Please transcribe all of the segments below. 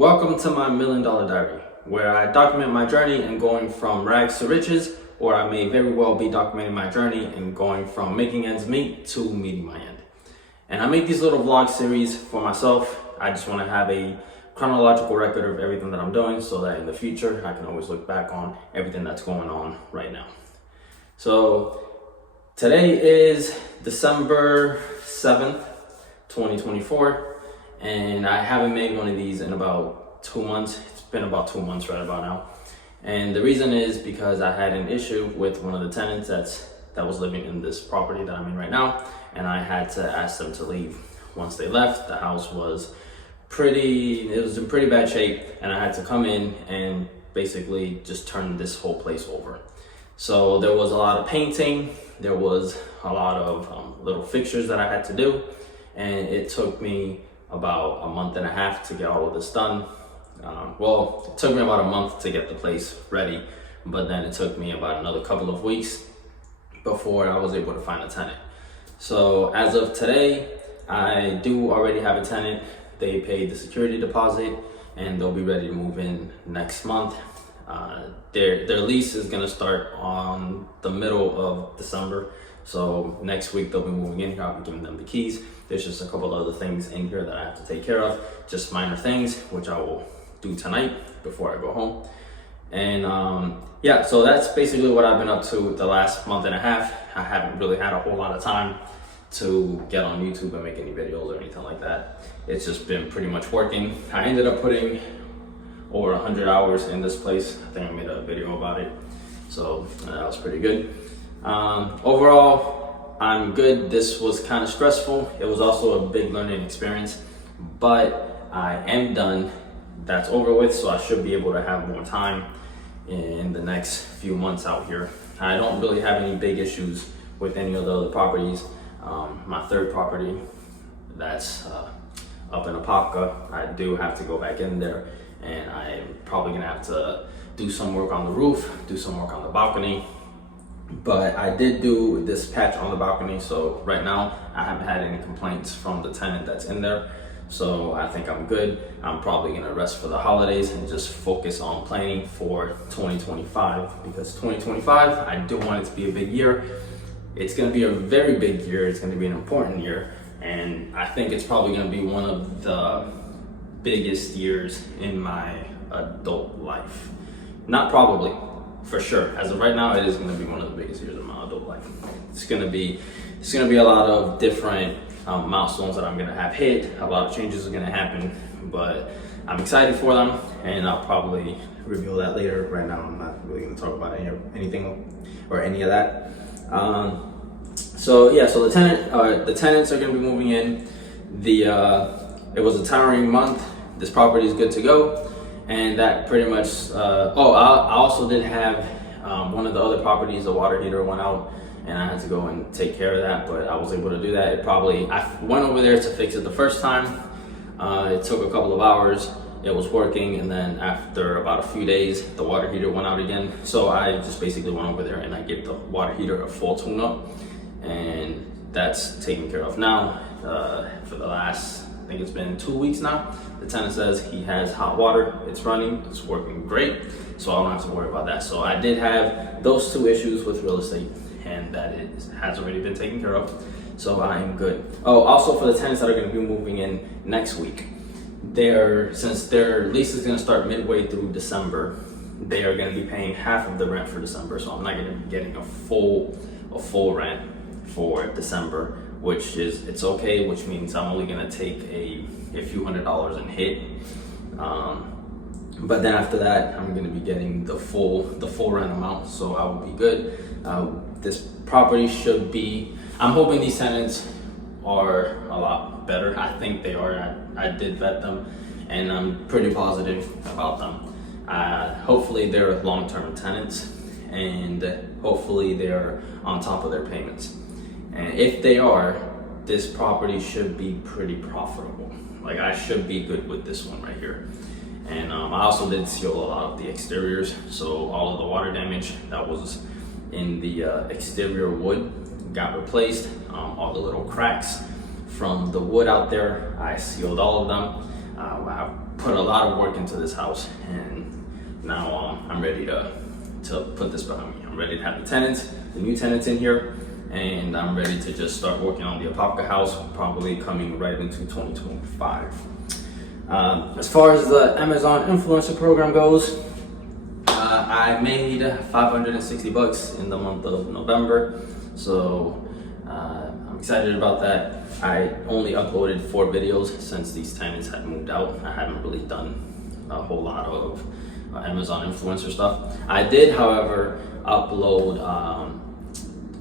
Welcome to my $1 Million Diary, where I document my journey in going from rags to riches, or I may very well be documenting my journey in going from making ends meet to meeting my end. And I make these little vlog series for myself. I just want to have a chronological record of everything that I'm doing so that in the future I can always look back on everything that's going on right now. So today is December 7th, 2024. And I haven't made one of these in about 2 months. It's been about 2 months right about now. And the reason is because I had an issue with one of the tenants that was living in this property that I'm in right now. And I had to ask them to leave. Once they left, the house was in pretty bad shape. And I had to come in and basically just turn this whole place over. So there was a lot of painting. There was a lot of little fixtures that I had to do. And it took me about a month and a half to get all of this done. It took me about a month to get the place ready, but then it took me about another couple of weeks before I was able to find a tenant. So as of today, I do already have a tenant. They paid the security deposit and they'll be ready to move in next month. Their lease is gonna start on the middle of December. So next week they'll be moving in here. I'll be giving them the keys. There's just a couple other things in here that I have to take care of, just minor things, which I will do tonight before I go home. And yeah, so that's basically what I've been up to the last month and a half. I haven't really had a whole lot of time to get on YouTube and make any videos or anything like that. It's just been pretty much working. I ended up putting over 100 hours in this place. I think I made a video about it. So that was pretty good. Overall, I'm good. This was kind of stressful. It was also a big learning experience, but I am done. That's over with, so I should be able to have more time in the next few months out here. I don't really have any big issues with any of the other properties. My third property, that's up in Apopka, I do have to go back in there, and I'm probably gonna have to do some work on the roof, do some work on the balcony. But I did do this patch on the balcony, so right now I haven't had any complaints from the tenant that's in there. So I think I'm good. I'm probably gonna rest for the holidays and just focus on planning for 2025, because 2025, I do want it to be a big year. It's gonna be a very big year. It's gonna be an important year. And I think it's probably gonna be one of the biggest years in my adult life. Not probably. For sure, as of right now, it is going to be one of the biggest years of my adult life. It's going to be a lot of different milestones that I'm going to have hit. A lot of changes are going to happen, but I'm excited for them, and I'll probably reveal that later. Right now, I'm not really going to talk about anything or any of that. So the tenants are going to be moving in. It was a tiring month. This property is good to go. And that pretty much, I also did have one of the other properties, the water heater went out, and I had to go and take care of that, but I was able to do that. I went over there to fix it the first time. It took a couple of hours. It was working, and then after about a few days, the water heater went out again. So I just basically went over there and I gave the water heater a full tune-up, and that's taken care of now. For the last, I think it's been 2 weeks now, the tenant says he has hot water, it's running, it's working great, so I don't have to worry about that. So I did have those two issues with real estate, and that has already been taken care of, so I am good. Oh, also for the tenants that are going to be moving in next week, since their lease is going to start midway through December, they are going to be paying half of the rent for December, so I'm not going to be getting a full rent for December, which is, it's okay, which means I'm only gonna take a few $100s in hit. But then after that, I'm gonna be getting the full rent amount, so I will be good. This property should be, I'm hoping these tenants are a lot better. I think they are. I did vet them, and I'm pretty positive about them. Hopefully they're long-term tenants, and hopefully they're on top of their payments. And if they are, this property should be pretty profitable. Like, I should be good with this one right here. And I also did seal a lot of the exteriors. So all of the water damage that was in the exterior wood got replaced. All the little cracks from the wood out there, I sealed all of them. I put a lot of work into this house, and now I'm ready to put this behind me. I'm ready to have the new tenants in here, and I'm ready to just start working on the Apopka house, probably coming right into 2025. As far as the Amazon influencer program goes, I made $560 in the month of November, so I'm excited about that. I only uploaded 4 videos since these tenants had moved out. I haven't really done a whole lot of Amazon influencer stuff. I did, however, upload,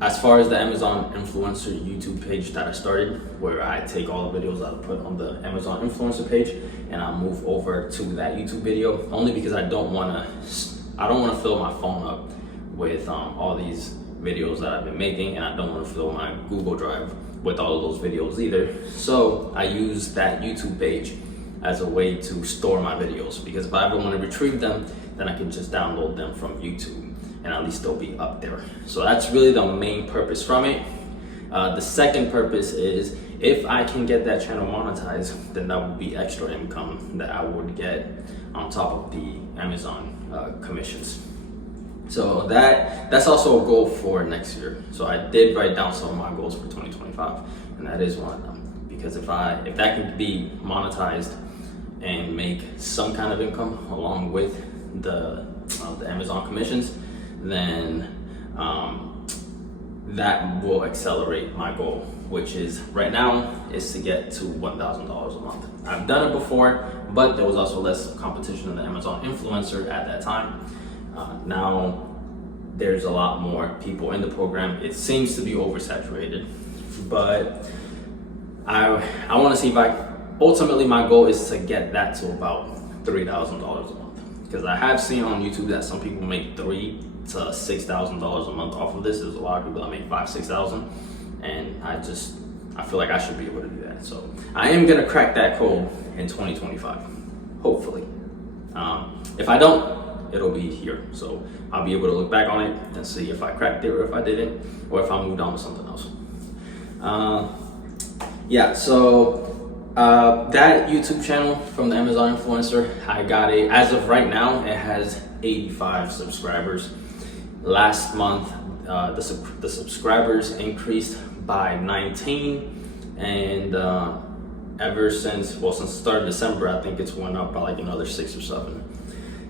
as far as the Amazon influencer YouTube page that I started, where I take all the videos I put on the Amazon influencer page and I move over to that YouTube video, only because I don't want to fill my phone up with all these videos that I've been making, and I don't want to fill my Google Drive with all of those videos either. So I use that YouTube page as a way to store my videos, because if I ever want to retrieve them, then I can just download them from YouTube and at least they'll be up there. So that's really the main purpose from it. The second purpose is, if I can get that channel monetized, then that would be extra income that I would get on top of the Amazon commissions. So that's also a goal for next year. So I did write down some of my goals for 2025, and that is one of them. Because if that can be monetized and make some kind of income along with the Amazon commissions, then that will accelerate my goal, which is right now is to get to $1,000 a month. I've done it before, but there was also less competition in the Amazon influencer at that time. Now there's a lot more people in the program. It seems to be oversaturated, but I want to see if ultimately my goal is to get that to about $3,000 a month, because I have seen on YouTube that some people make $3,000 to $6,000 a month off of this. There's a lot of people that make $5,000-$6,000, and I feel like I should be able to do that. So I am gonna crack that code in 2025, hopefully. If I don't, it'll be here. So I'll be able to look back on it and see if I cracked it or if I didn't, or if I moved on to something else. That YouTube channel from the Amazon influencer, I got it, as of right now, it has 85 subscribers. Last month, the subscribers increased by 19, and since the start of December, I think it's went up by like another 6 or 7.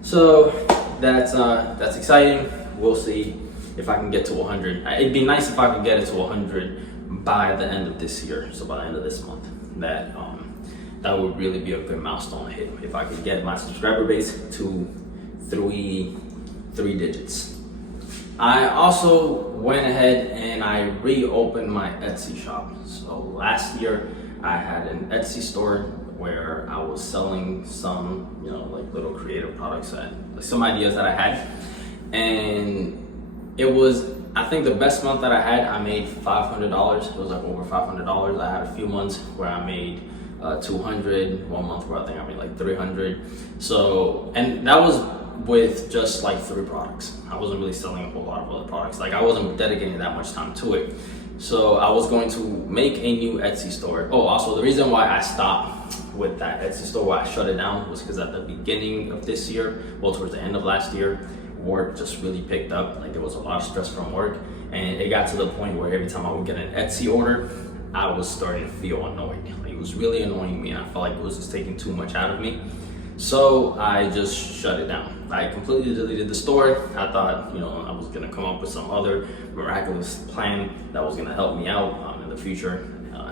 So that's exciting. We'll see if I can get to 100. It'd be nice if I could get it to 100 by the end of this year. So by the end of this month, that would really be a good milestone to hit. If I could get my subscriber base to three digits. I also went ahead and I reopened my Etsy shop. So last year I had an Etsy store where I was selling some, like little creative products, some ideas that I had. And it was, I think the best month that I had, I made $500. It was like over $500. I had a few months where I made 200, one month where I think I made like 300. So, and that was with just like 3 products. I wasn't really selling a whole lot of other products. Like I wasn't dedicating that much time to it. So I was going to make a new Etsy store. Oh, also the reason why I stopped with that Etsy store, why I shut it down, was because at the beginning of this year, towards the end of last year, work just really picked up. Like there was a lot of stress from work, and it got to the point where every time I would get an Etsy order, I was starting to feel annoyed. Like it was really annoying me, and I felt like it was just taking too much out of me. So I just shut it down. I completely deleted the store. I thought, I was gonna come up with some other miraculous plan that was gonna help me out in the future.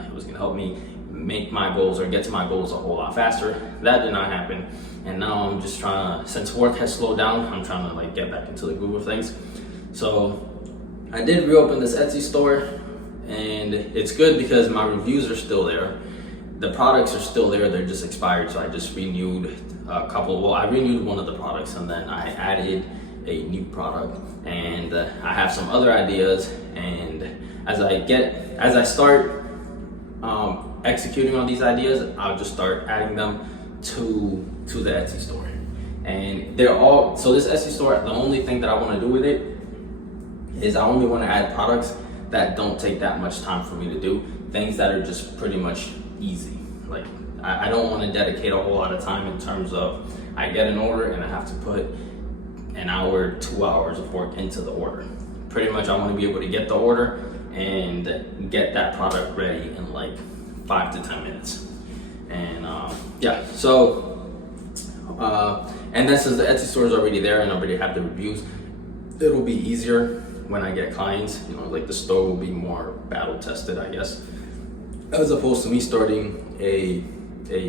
It was gonna help me make my goals or get to my goals a whole lot faster. That did not happen. And now I'm just trying to, since work has slowed down, I'm trying to like get back into the groove of things. So I did reopen this Etsy store, and it's good because my reviews are still there. The products are still there, they're just expired. So I just renewed a couple. I renewed one of the products, and then I added a new product, and I have some other ideas. And as I start executing on these ideas, I'll just start adding them to the Etsy store. And so this Etsy store, the only thing that I want to do with it is I only want to add products that don't take that much time for me to do, things that are just pretty much easy. Like I don't want to dedicate a whole lot of time in terms of I get an order and I have to put an hour, 2 hours of work into the order. Pretty much I want to be able to get the order and get that product ready in like 5 to 10 minutes. And yeah, so and then since the Etsy store is already there and I already have the reviews, it'll be easier when I get clients. You know, like the store will be more battle tested, I guess, as opposed to me starting a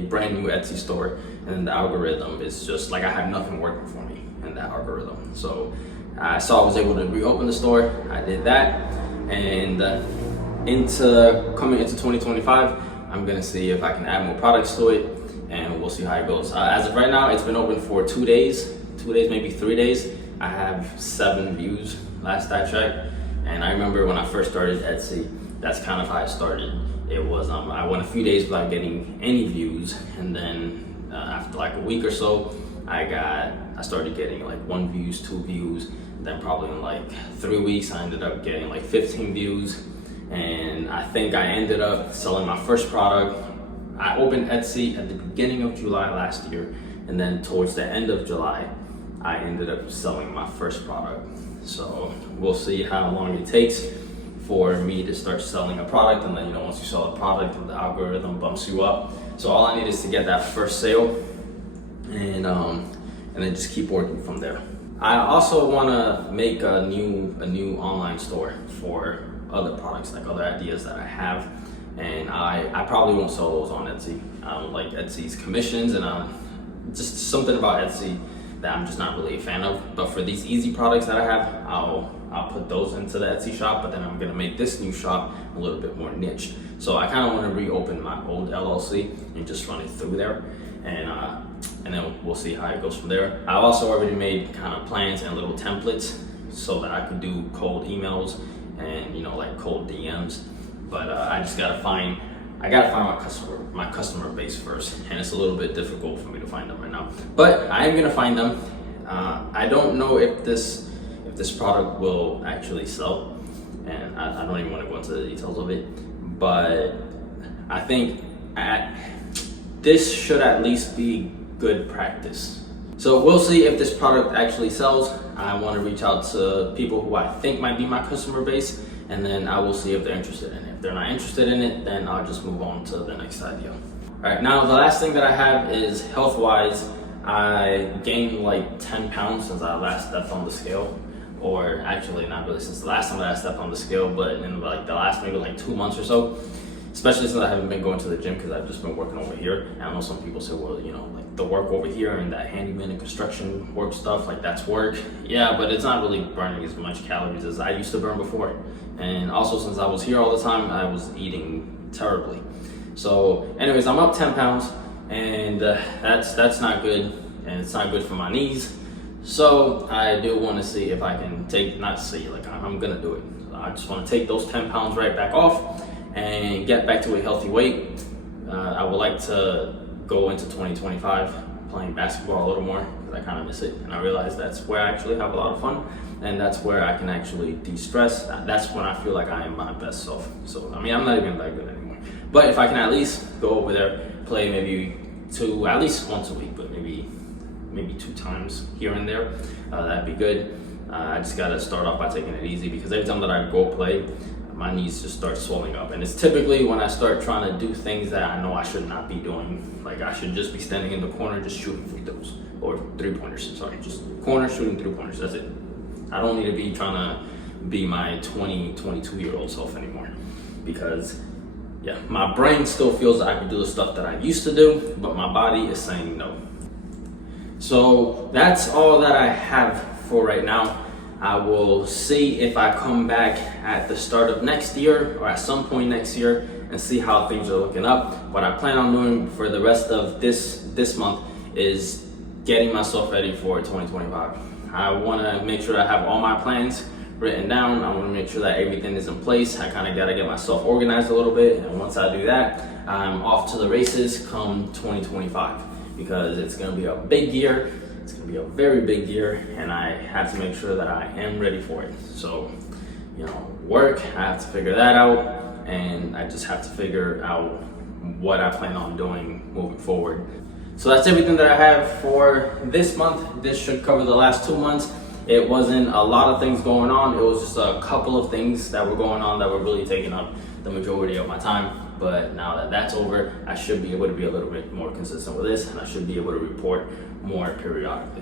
brand new Etsy store and the algorithm is just like I have nothing working for me in that algorithm. So I saw I was able to reopen the store. I did that, and coming into 2025, I'm gonna see if I can add more products to it, and we'll see how it goes. As of right now, it's been open for 2 days, maybe 3 days. I have 7 views last I checked, and I remember when I first started Etsy, that's kind of how I started. It was I went a few days without getting any views, and then after like a week or so, I started getting like 1 views, 2 views. Then probably in like 3 weeks, I ended up getting like 15 views, and I think I ended up selling my first product. I opened Etsy at the beginning of July last year, and then towards the end of July, I ended up selling my first product. So we'll see how long it takes for me to start selling a product, and then, you know, once you sell a product, the algorithm bumps you up. So all I need is to get that first sale, and then just keep working from there. I also want to make a new online store for other products, like other ideas that I have, and I probably won't sell those on Etsy. I don't like Etsy's commissions, and just something about Etsy that I'm just not really a fan of. But for these easy products that I have, I'll put those into the Etsy shop, but then I'm gonna make this new shop a little bit more niche. So I kind of want to reopen my old LLC and just run it through there, and then we'll see how it goes from there. I also already made kind of plans and little templates so that I could do cold emails and, you know, like cold DMs. But I just gotta find my customer base first, and it's a little bit difficult for me to find them right now. But I am gonna find them. I don't know if this product will actually sell, and I don't even want to go into the details of it. But I think this should at least be good practice. So we'll see if this product actually sells. I want to reach out to people who I think might be my customer base, and then I will see if they're interested in it. If they're not interested in it, then I'll just move on to the next idea. All right, now the last thing that I have is health-wise. I gained like 10 pounds since I last stepped on the scale, or actually not really since the last time that I stepped on the scale, but in like the last maybe like 2 months or so. Especially since I haven't been going to the gym because I've just been working over here. And I know some people say, well, you know, like the work over here and that handyman and construction work stuff, like that's work. Yeah, but it's not really burning as much calories as I used to burn before. And also, since I was here all the time, I was eating terribly. So anyways, I'm up 10 pounds, and that's not good, and it's not good for my knees. So I do want to see if I can I'm gonna do it. I just want to take those 10 pounds right back off and get back to a healthy weight. I would like to go into 2025 playing basketball a little more, because I kind of miss it, and I realize that's where I actually have a lot of fun, and that's where I can actually de-stress. That's when I feel like I am my best self. So I mean, I'm not even that good anymore, but if I can at least go over there, play maybe at least once a week, but maybe 2 times here and there, that'd be good. I just gotta start off by taking it easy, because every time that I go play, my knees just start swelling up, and it's typically when I start trying to do things that I know I should not be doing. Like I should just be standing in the corner just shooting free throws or 3-pointers. Sorry, just corner shooting 3-pointers. That's it. I don't need to be trying to be my 22-year-old self anymore, because yeah, my brain still feels that I can do the stuff that I used to do, but my body is saying no. So that's all that I have for right now. I will see if I come back at the start of next year or at some point next year and see how things are looking up. What I plan on doing for the rest of this month is getting myself ready for 2025. I want to make sure I have all my plans written down. I want to make sure that everything is in place. I kind of got to get myself organized a little bit, and once I do that, I'm off to the races come 2025, because it's going to be a big year. It's going to be a very big year, and I have to make sure that I am ready for it. So, you know, work, I have to figure that out, and I just have to figure out what I plan on doing moving forward. So that's everything that I have for this month. This should cover the last 2 months. It wasn't a lot of things going on. It was just a couple of things that were going on that were really taking up the majority of my time. But now that that's over, I should be able to be a little bit more consistent with this, and I should be able to report more periodically.